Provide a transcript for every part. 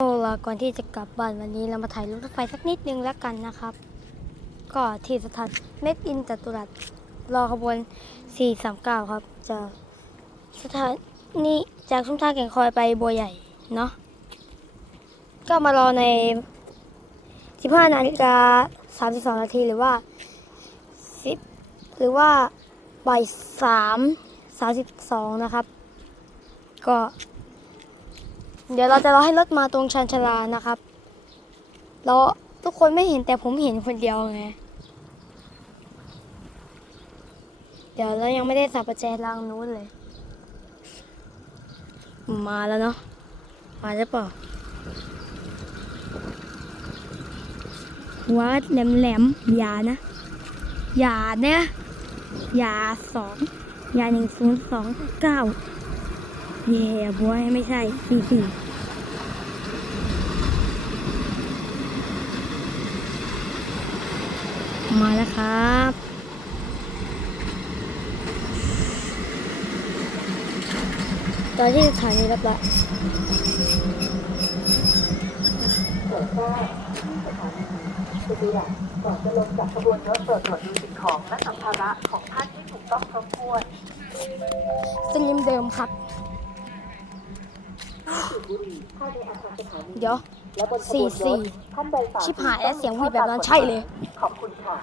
เอล่ะก่อนที่จะกลับบ้านวันนี้เรามาถ่ายรูปรถไฟสักนิดนึงแล้วกันนะครับ ก็ที่สถานเมดอินจตุรัสรอขบวน 439 ครับจากสถานีจากชุมทางแก่งคอยไปบัวใหญ่เนาะก็มารอใน 15 นาฬิกา 32 นาทีหรือว่า 10 หรือว่าบ่าย3 32 นะครับ ก็ เดี๋ยวเราจะรอให้รถมาตรงชานชลานะครับแล้วทุกคนไม่เห็นแต่ผมเห็นคนเดียวไง เดี๋ยวเรายังไม่ได้สับประแจรางนู้นเลย มาแล้วเนาะ มาจะเปล่าวัดแหลมแหลมๆอย่านะ อย่าเนี่ยอย่าสองอย่าหนึ่งศูนย์สองเก้า เย่บวยไม่ใช่สี่สี่มาแล้วครับตอนที่สถานีรับละคือดีอะก่อนจะลงจากขบวนรถตรวจตรวจดูสิ่งของและสัมภาระของท่านที่ถูกต้องครบถ้วนสลิมเดิมครับ เดี๋ยวและบนขบสี่วนรสี่ถท่านใดฝ่าชิบหายแล้วเสียงหวีดแบบนั้นใช่เลย ขอบคุณค่ะ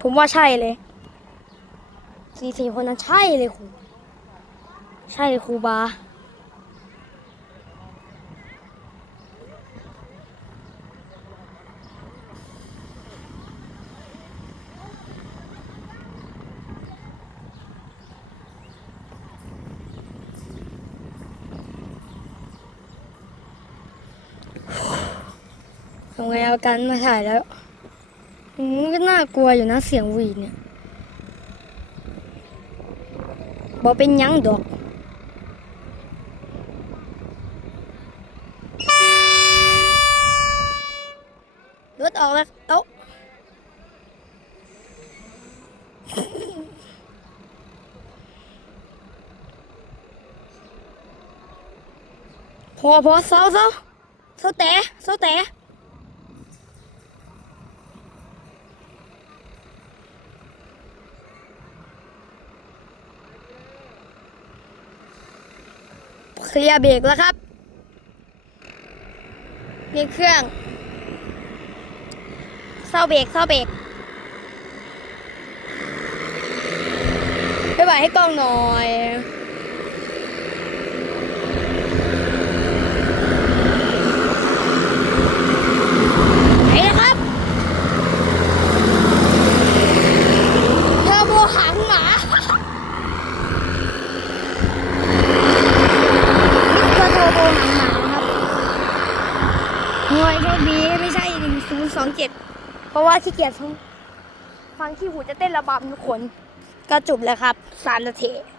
ผมว่าใช่เลยสี่สี่คนนั้นใช่เลยครู ใช่เลยครูบา ทำไงเอากันมาถ่ายแล้วอืมก็น่ากลัวอยู่นะเสียงวีดเนี่ยบอกเป็นยังดอกรถออกแล้วเอ้าพอพอเศร้าเศร้าเศร้าแต่เศร้าแต่ เคลียร์เบรกแล้วครับนี่เครื่องเศร้าเบรกเศร้าเบรกไปบ่ายให้กล้องหน่อยไปนะครับเทอร์โบหางหมา ก็โทรโบหนังหนานะครับหน่วย โชคดีไม่ใช่หนึ่งศูนย์สองเจ็ดเพราะว่าขี้เกียจฟังฟังที่หูจะเต้นระบำทุกคน ก็จบแล้วครับสามนาที